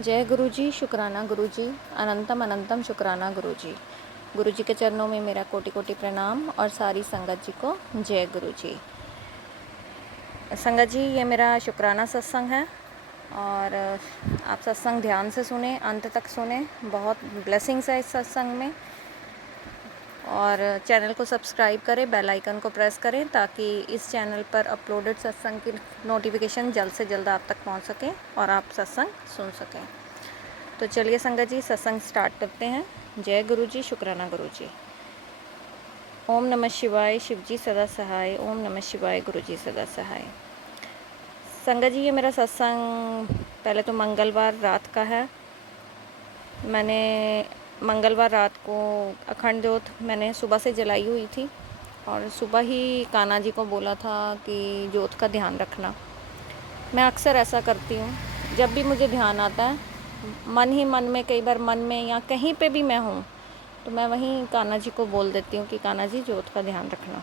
जय गुरु जी, शुक्राना गुरु जी, अनंतम अनंतम शुक्राना गुरु जी। गुरु जी के चरणों में मेरा कोटि कोटि प्रणाम और सारी संगत जी को जय गुरु जी। संगत जी, ये मेरा शुक्राना सत्संग है और आप सत्संग ध्यान से सुने, अंत तक सुने। बहुत ब्लेसिंग्स है इस सत्संग में। और चैनल को सब्सक्राइब करें, बेल आइकन को प्रेस करें ताकि इस चैनल पर अपलोडेड सत्संग की नोटिफिकेशन जल्द से जल्द आप तक पहुंच सके और आप सत्संग सुन सकें। तो चलिए संगत जी, सत्संग स्टार्ट करते हैं। जय गुरु जी, शुक्राना गुरु जी। ओम नमः शिवाय, शिव जी सदा सहाय। ओम नमः शिवाय, गुरु जी सदा सहाय। संगत जी, ये मेरा सत्संग पहले तो मंगलवार रात का है। मैंने मंगलवार रात को अखंड ज्योत मैंने सुबह से जलाई हुई थी और सुबह ही कान्हा जी को बोला था कि ज्योत का ध्यान रखना। मैं अक्सर ऐसा करती हूँ, जब भी मुझे ध्यान आता है मन ही मन में, कई बार मन में या कहीं पे भी मैं हूँ तो मैं वहीं कान्हा जी को बोल देती हूँ कि कान्हा जी ज्योत का ध्यान रखना।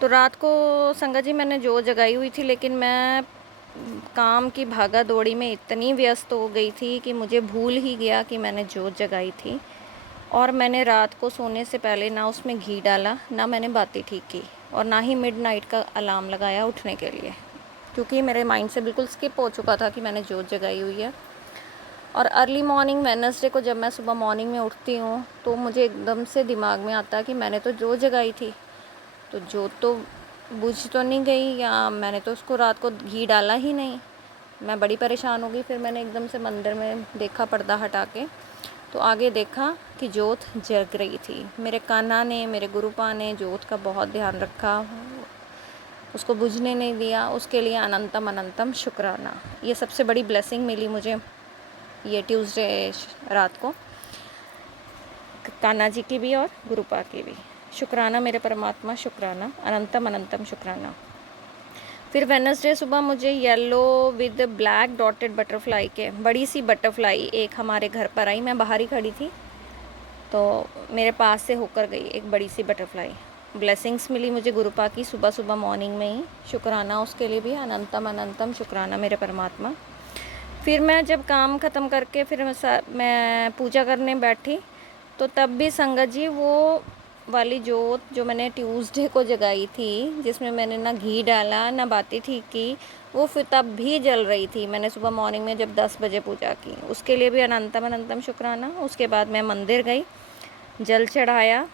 तो रात को संगत जी मैंने ज्योत जगाई हुई थी, लेकिन मैं काम की भागा दौड़ी में इतनी व्यस्त हो गई थी कि मुझे भूल ही गया कि मैंने ज्योत जगाई थी। और मैंने रात को सोने से पहले ना उसमें घी डाला, ना मैंने बाती ठीक की और ना ही मिडनाइट का अलार्म लगाया उठने के लिए, क्योंकि मेरे माइंड से बिल्कुल स्किप हो चुका था कि मैंने ज्योत जगाई हुई है। और अर्ली मॉर्निंग वेडनेसडे को जब मैं सुबह मॉर्निंग में उठती हूँ तो मुझे एकदम से दिमाग में आता है कि मैंने तो ज्योत जगाई थी, तो ज्योत तो बुझ तो नहीं गई, या मैंने तो उसको रात को घी डाला ही नहीं। मैं बड़ी परेशान हो गई। फिर मैंने एकदम से मंदिर में देखा, पर्दा हटा के, तो आगे देखा कि ज्योत जग रही थी। मेरे कान्हा ने, मेरे गुरुपा ने ज्योत का बहुत ध्यान रखा, उसको बुझने नहीं दिया। उसके लिए अनंतम अनंतम शुक्राना। ये सबसे बड़ी ब्लेसिंग मिली मुझे ये ट्यूसडे रात को, कान्हा जी की भी और गुरुपा की भी। शुक्राना मेरे परमात्मा, शुक्राना, अनंतम अनंतम शुक्राना। फिर वेडनेसडे सुबह मुझे yellow with black dotted butterfly के, बड़ी सी बटरफ्लाई एक हमारे घर पर आई। मैं बाहर ही खड़ी थी तो मेरे पास से होकर गई एक बड़ी सी बटरफ्लाई। ब्लेसिंग्स मिली मुझे गुरुपा की सुबह सुबह मॉर्निंग में ही। शुक्राना उसके लिए भी, अनंतम अनंतम शुक्राना मेरे परमात्मा। फिर मैं जब काम ख़त्म करके फिर मैं पूजा करने बैठी तो तब भी संगत जी वो वाली जोत जो मैंने ट्यूसडे को जगाई थी, जिसमें मैंने ना घी डाला ना बाती ठीक की, वो फिर तब भी जल रही थी। मैंने सुबह मॉर्निंग में जब 10 बजे पूजा की, उसके लिए भी अनंतम अनंतम शुक्राना। उसके बाद मैं मंदिर गई, जल चढ़ाया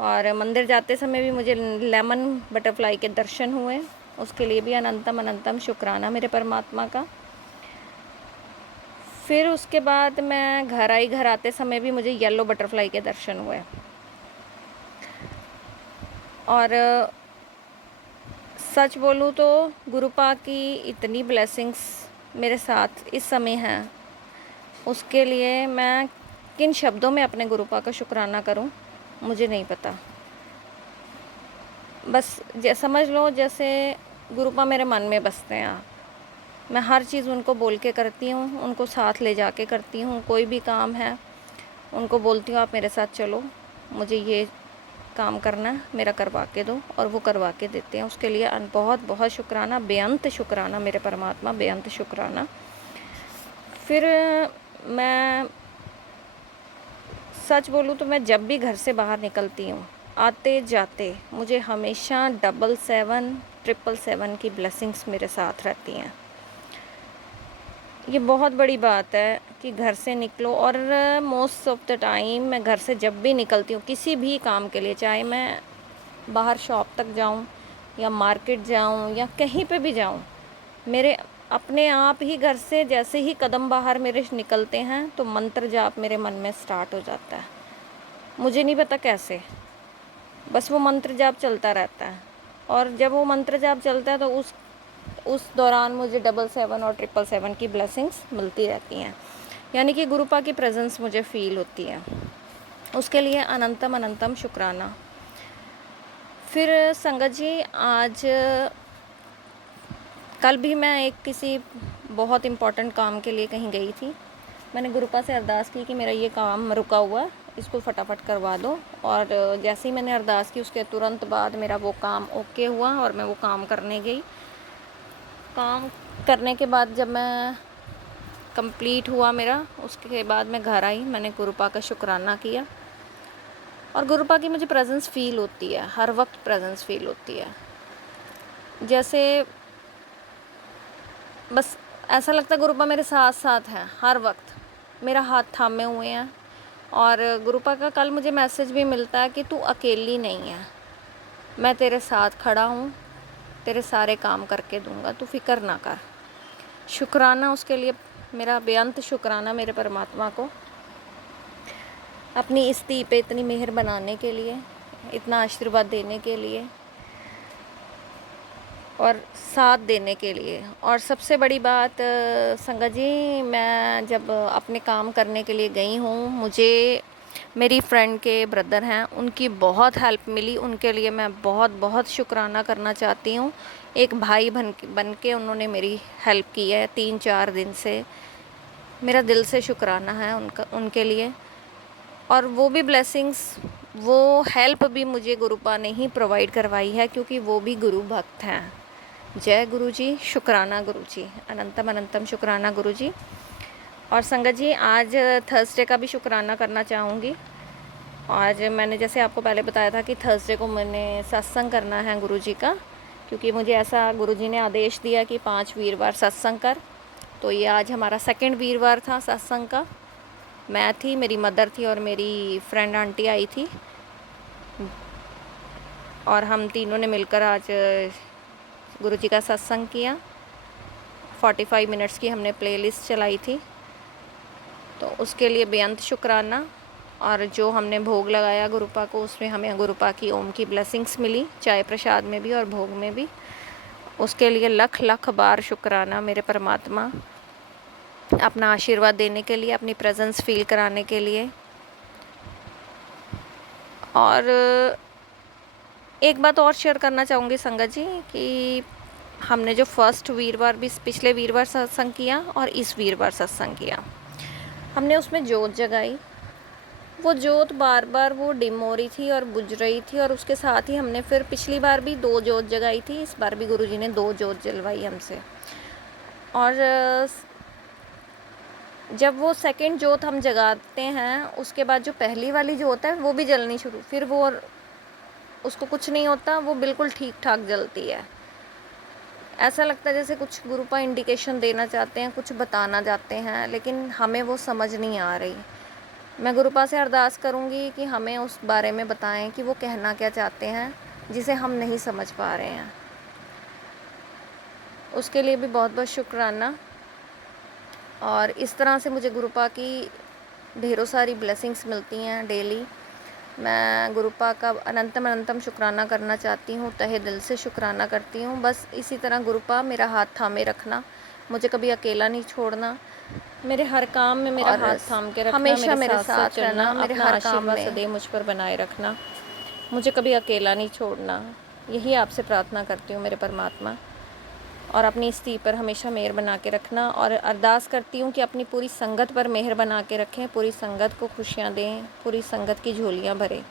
और मंदिर जाते समय भी मुझे लेमन बटरफ्लाई के दर्शन हुए, उसके लिए भी अनंतम अनंतम शुक्राना मेरे परमात्मा का। फिर उसके बाद मैं घर आई, घर आते समय भी मुझे येलो बटरफ्लाई के दर्शन हुए। और सच बोलूँ तो गुरुपा की इतनी ब्लेसिंग्स मेरे साथ इस समय हैं, उसके लिए मैं किन शब्दों में अपने गुरुपा का शुक्राना करूं मुझे नहीं पता। बस समझ लो जैसे गुरुपा मेरे मन में बसते हैं। मैं हर चीज़ उनको बोल के करती हूँ, उनको साथ ले जाके करती हूँ। कोई भी काम है उनको बोलती हूँ आप मेरे साथ चलो, मुझे ये काम करना है, मेरा करवा के दो, और वो करवा के देते हैं। उसके लिए बहुत बहुत शुक्राना, बेअंत शुक्राना मेरे परमात्मा, बेअंत शुक्राना। फिर मैं सच बोलूँ तो मैं जब भी घर से बाहर निकलती हूँ, आते जाते मुझे हमेशा 777 777 की ब्लेसिंग्स मेरे साथ रहती हैं। ये बहुत बड़ी बात है कि घर से निकलो, और मोस्ट ऑफ द टाइम मैं घर से जब भी निकलती हूँ किसी भी काम के लिए, चाहे मैं बाहर शॉप तक जाऊँ या मार्केट जाऊँ या कहीं पे भी जाऊँ, मेरे अपने आप ही घर से जैसे ही कदम बाहर मेरे निकलते हैं तो मंत्र जाप मेरे मन में स्टार्ट हो जाता है। मुझे नहीं पता कैसे, बस वो मंत्र जाप चलता रहता है। और जब वो मंत्र जाप चलता है तो उस दौरान मुझे 777 और 777 की ब्लेसिंग्स मिलती रहती हैं, यानी कि गुरुपा की प्रेजेंस मुझे फील होती है। उसके लिए अनंतम अनंतम शुक्राना। फिर संगत जी, आज कल भी मैं एक किसी बहुत इम्पोर्टेंट काम के लिए कहीं गई थी। मैंने गुरुपा से अरदास की कि मेरा ये काम रुका हुआ है, इसको फटाफट करवा दो। और जैसे ही मैंने अरदास की उसके तुरंत बाद मेरा वो काम ओके हुआ और मैं वो काम करने गई। काम करने के बाद जब मैं कंप्लीट हुआ मेरा। उसके बाद मैं घर आई, मैंने गुरुपा का शुक्राना किया। और गुरुपा की मुझे प्रेजेंस फ़ील होती है, हर वक्त प्रेजेंस फ़ील होती है। जैसे बस ऐसा लगता है गुरुपा मेरे साथ साथ हैं, हर वक्त मेरा हाथ थामे हुए हैं। और गुरुपा का कल मुझे मैसेज भी मिलता है कि तू अकेली नहीं है, मैं तेरे साथ खड़ा हूँ, तेरे सारे काम करके दूँगा, तू फ़िक्र ना कर। शुक्राना उसके लिए, मेरा बेअंत शुक्राना मेरे परमात्मा को, अपनी इस दी पे इतनी मेहर बनाने के लिए, इतना आशीर्वाद देने के लिए और साथ देने के लिए। और सबसे बड़ी बात संगत जी, मैं जब अपने काम करने के लिए गई हूँ, मुझे मेरी फ्रेंड के ब्रदर हैं, उनकी बहुत हेल्प मिली। उनके लिए मैं बहुत बहुत शुक्राना करना चाहती हूँ। एक भाई बन के उन्होंने मेरी हेल्प की है 3-4 दिन से। मेरा दिल से शुक्राना है उनके लिए। और वो भी ब्लेसिंग्स, वो हेल्प भी मुझे गुरुपा ने ही प्रोवाइड करवाई है, क्योंकि वो भी गुरु भक्त हैं। जय गुरु जी, शुक्राना गुरु जी, अनंतम अनंतम शुक्राना गुरु जी। और संगत जी, आज थर्सडे का भी शुक्राना करना चाहूँगी। आज मैंने जैसे आपको पहले बताया था कि थर्सडे को मैंने सत्संग करना है गुरु जी का, क्योंकि मुझे ऐसा गुरु जी ने आदेश दिया कि 5 वीरवार सत्संग कर। तो ये आज हमारा 2nd वीरवार था सत्संग का। मैं थी, मेरी मदर थी और मेरी फ्रेंड आंटी आई थी, और हम तीनों ने मिलकर आज गुरु जी का सत्संग किया। 45 मिनट्स की हमने प्लेलिस्ट चलाई थी, तो उसके लिए बेअंत शुक्राना। और जो हमने भोग लगाया गुरुपा को, उसमें हमें गुरुपा की ओम की ब्लेसिंग्स मिली, चाय प्रसाद में भी और भोग में भी। उसके लिए लख लख बार शुक्राना मेरे परमात्मा, अपना आशीर्वाद देने के लिए, अपनी प्रेजेंस फील कराने के लिए। और एक बात और शेयर करना चाहूँगी संगत जी कि हमने जो फर्स्ट वीरवार भी, पिछले वीरवार सत्संग किया और इस वीरवार सत्संग किया, हमने उसमें जोत जगाई। वो जोत बार बार वो डिम हो रही थी और बुझ रही थी। और उसके साथ ही हमने फिर पिछली बार भी 2 जोत जगाई थी, इस बार भी गुरुजी ने 2 जोत जलवाई हमसे। और जब वो 2nd जोत हम जगाते हैं, उसके बाद जो पहली वाली जोत है वो भी जलनी शुरू, फिर वो उसको कुछ नहीं होता, वो बिल्कुल ठीक ठाक जलती है। ऐसा लगता है जैसे कुछ गुरुपा इंडिकेशन देना चाहते हैं, कुछ बताना चाहते हैं, लेकिन हमें वो समझ नहीं आ रही। मैं गुरुपा से अरदास करूँगी कि हमें उस बारे में बताएं कि वो कहना क्या चाहते हैं, जिसे हम नहीं समझ पा रहे हैं। उसके लिए भी बहुत बहुत शुक्राना। और इस तरह से मुझे गुरुपा की ढेरों सारी ब्लेसिंग्स मिलती हैं डेली। मैं गुरुपा का अनंतम अनंतम शुक्राना करना चाहती हूँ, तहे दिल से शुक्राना करती हूँ। बस इसी तरह गुरुपा मेरा हाथ थामे रखना, मुझे कभी अकेला नहीं छोड़ना, मेरे हर काम में मेरा हाथ थाम के रखना, हमेशा मेरे साथ रहना, मेरे हर काम में सदैव मुझ पर बनाए रखना, मुझे कभी अकेला नहीं छोड़ना। यही आपसे प्रार्थना करती हूँ मेरे परमात्मा। और अपनी स्त्री पर हमेशा मेहर बना के रखना। और अरदास करती हूँ कि अपनी पूरी संगत पर मेहर बना के रखें, पूरी संगत को खुशियाँ दें, पूरी संगत की झोलियाँ भरें।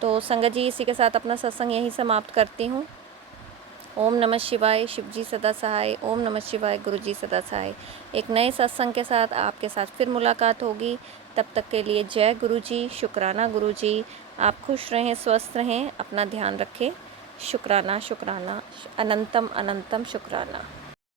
तो संगत जी, इसी के साथ अपना सत्संग यहीं समाप्त करती हूँ। ओम नमः शिवाय, शिव जी सदा सहाय। ओम नमः शिवाय, गुरु जी सदा सहाय। एक नए सत्संग के साथ आपके साथ फिर मुलाकात होगी। तब तक के लिए जय गुरु जी, शुक्राना गुरु जी। आप खुश रहें, स्वस्थ रहें, अपना ध्यान रखें। शुक्राना शुक्राना, अनंतम अनंतम शुक्राना।